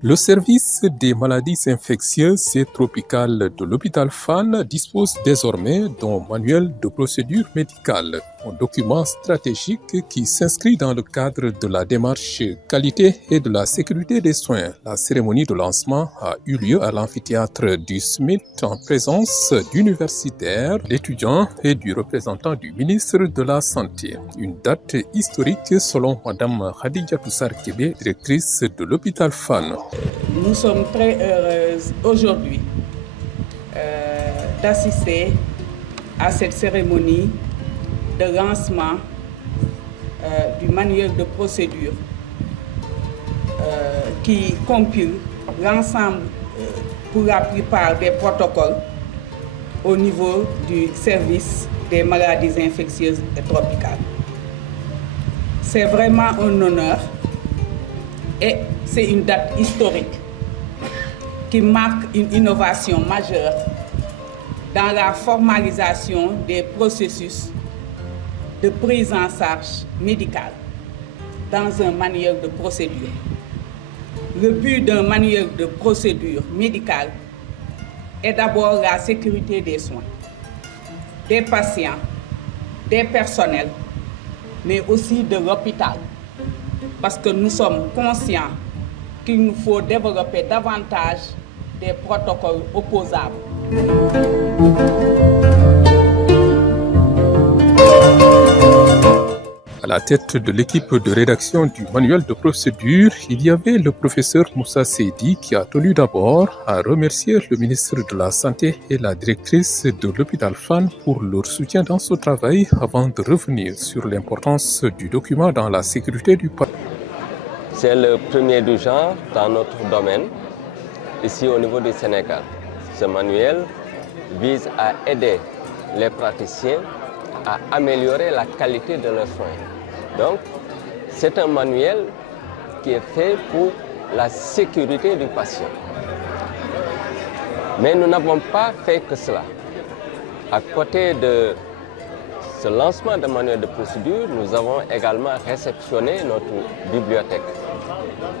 Le service des maladies infectieuses et tropicales de l'hôpital Fann dispose désormais d'un manuel de procédure médicale, un document stratégique qui s'inscrit dans le cadre de la démarche qualité et de la sécurité des soins. La cérémonie de lancement a eu lieu à l'amphithéâtre du SMIT en présence d'universitaires, d'étudiants et du représentant du ministre de la Santé. Une date historique selon Mme Khadija Toussar-Kébé, directrice de l'hôpital Fann. Nous sommes très heureuses aujourd'hui d'assister à cette cérémonie de lancement du manuel de procédure qui compile l'ensemble, pour la plupart, des protocoles au niveau du service des maladies infectieuses et tropicales. C'est vraiment un honneur et c'est une date historique qui marque une innovation majeure dans la formalisation des processus de prise en charge médicale dans un manuel de procédure. Le but d'un manuel de procédure médicale est d'abord la sécurité des soins, des patients, des personnels, mais aussi de l'hôpital, parce que nous sommes conscients qu'il nous faut développer davantage des protocoles opposables. À la tête de l'équipe de rédaction du manuel de procédure, il y avait le professeur Moussa Seydi qui a tenu d'abord à remercier le ministre de la Santé et la directrice de l'hôpital Fann pour leur soutien dans ce travail avant de revenir sur l'importance du document dans la sécurité du patient. C'est le premier du genre dans notre domaine, ici au niveau du Sénégal. Ce manuel vise à aider les praticiens à améliorer la qualité de leurs soins. Donc, c'est un manuel qui est fait pour la sécurité du patient. Mais nous n'avons pas fait que cela. À côté de ce lancement de manuel de procédure, nous avons également réceptionné notre bibliothèque.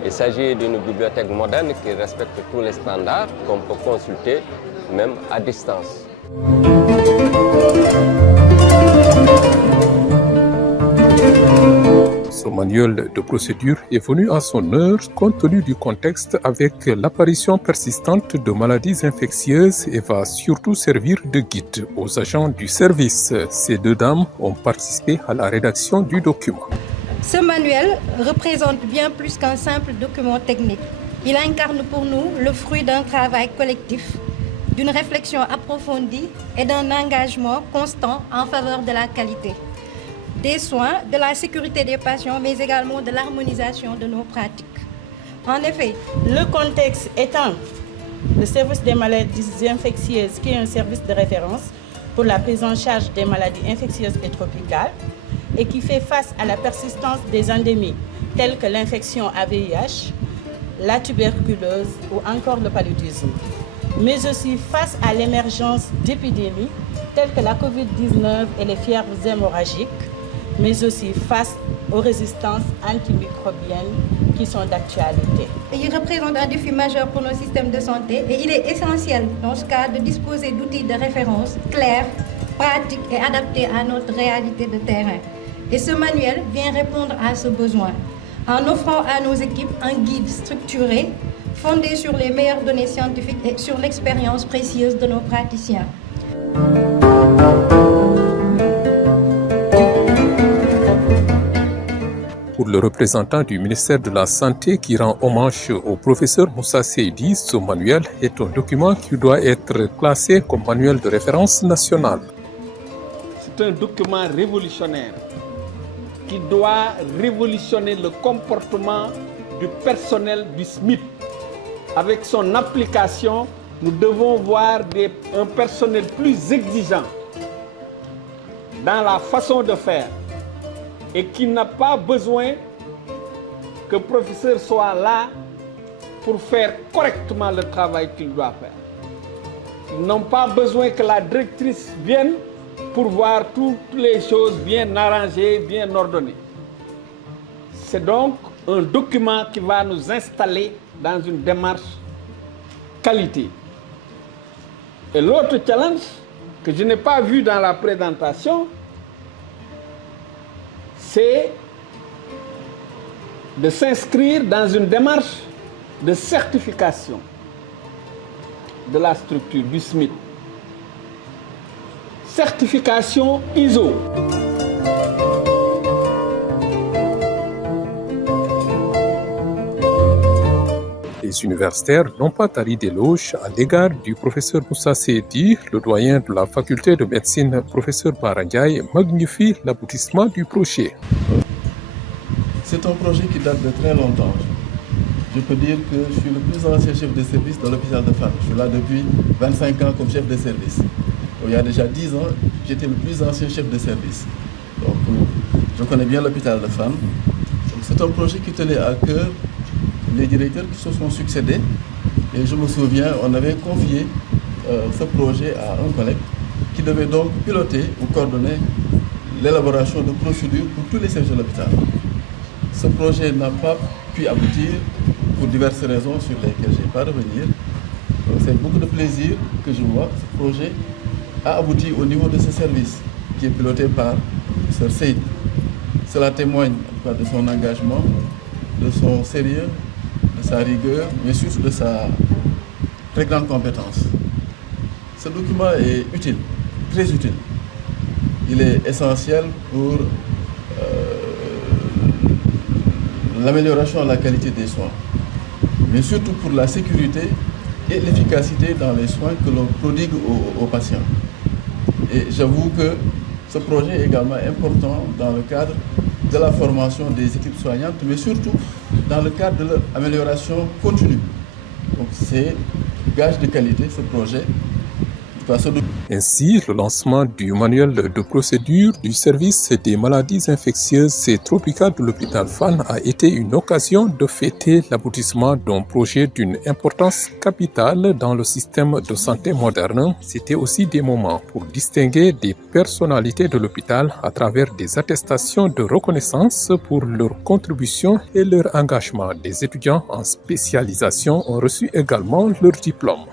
Il s'agit d'une bibliothèque moderne qui respecte tous les standards qu'on peut consulter même à distance. Ce manuel de procédure est venu à son heure compte tenu du contexte avec l'apparition persistante de maladies infectieuses et va surtout servir de guide aux agents du service. Ces deux dames ont participé à la rédaction du document. Ce manuel représente bien plus qu'un simple document technique. Il incarne pour nous le fruit d'un travail collectif, d'une réflexion approfondie et d'un engagement constant en faveur de la qualité des soins, de la sécurité des patients, mais également de l'harmonisation de nos pratiques. En effet, le contexte étant le service des maladies infectieuses, qui est un service de référence pour la prise en charge des maladies infectieuses et tropicales, et qui fait face à la persistance des endémies telles que l'infection à VIH, la tuberculose ou encore le paludisme, mais aussi face à l'émergence d'épidémies telles que la COVID-19 et les fièvres hémorragiques, mais aussi face aux résistances antimicrobiennes qui sont d'actualité. Il représente un défi majeur pour nos systèmes de santé et il est essentiel dans ce cas de disposer d'outils de référence clairs, pratiques et adaptés à notre réalité de terrain. Et ce manuel vient répondre à ce besoin en offrant à nos équipes un guide structuré, fondé sur les meilleures données scientifiques et sur l'expérience précieuse de nos praticiens. Pour le représentant du ministère de la Santé qui rend hommage au professeur Moussa Seydi, ce manuel est un document qui doit être classé comme manuel de référence national. C'est un document révolutionnaire qui doit révolutionner le comportement du personnel du SMIT. Avec son application, nous devons voir un personnel plus exigeant dans la façon de faire et qui n'a pas besoin que le professeur soit là pour faire correctement le travail qu'il doit faire. Ils n'ont pas besoin que la directrice vienne pour voir toutes les choses bien arrangées, bien ordonnées. C'est donc un document qui va nous installer dans une démarche qualité. Et l'autre challenge que je n'ai pas vu dans la présentation, c'est de s'inscrire dans une démarche de certification de la structure du SMIT. Certification ISO. Les universitaires n'ont pas tari d'éloges à l'égard du professeur Moussa Seydi, le doyen de la faculté de médecine, professeur Barandiaï, magnifie l'aboutissement du projet. C'est un projet qui date de très longtemps. Je peux dire que je suis le plus ancien chef de service de l'hôpital de Fann. Je suis là depuis 25 ans comme chef de service. Il y a déjà 10 ans, j'étais le plus ancien chef de service. Donc, je connais bien l'hôpital de Fann. C'est un projet qui tenait à cœur les directeurs qui se sont succédés. Et je me souviens, on avait confié ce projet à un collègue qui devait donc piloter ou coordonner l'élaboration de procédures pour tous les services de l'hôpital. Ce projet n'a pas pu aboutir pour diverses raisons sur lesquelles je ne vais pas revenir. C'est avec beaucoup de plaisir que je vois que ce projet a abouti au niveau de ce service qui est piloté par M. Seydi. Cela témoigne en tout cas de son engagement, de son sérieux, de sa rigueur, mais surtout de sa très grande compétence. Ce document est utile, très utile. Il est essentiel pour l'amélioration de la qualité des soins, mais surtout pour la sécurité et l'efficacité dans les soins que l'on prodigue aux patients. Et j'avoue que ce projet est également important dans le cadre de la formation des équipes soignantes, mais surtout dans le cadre de leur amélioration continue. Donc c'est gage de qualité ce projet. Ainsi, le lancement du manuel de procédure du service des maladies infectieuses et tropicales de l'hôpital Fann a été une occasion de fêter l'aboutissement d'un projet d'une importance capitale dans le système de santé moderne. C'était aussi des moments pour distinguer des personnalités de l'hôpital à travers des attestations de reconnaissance pour leur contribution et leur engagement. Des étudiants en spécialisation ont reçu également leur diplôme.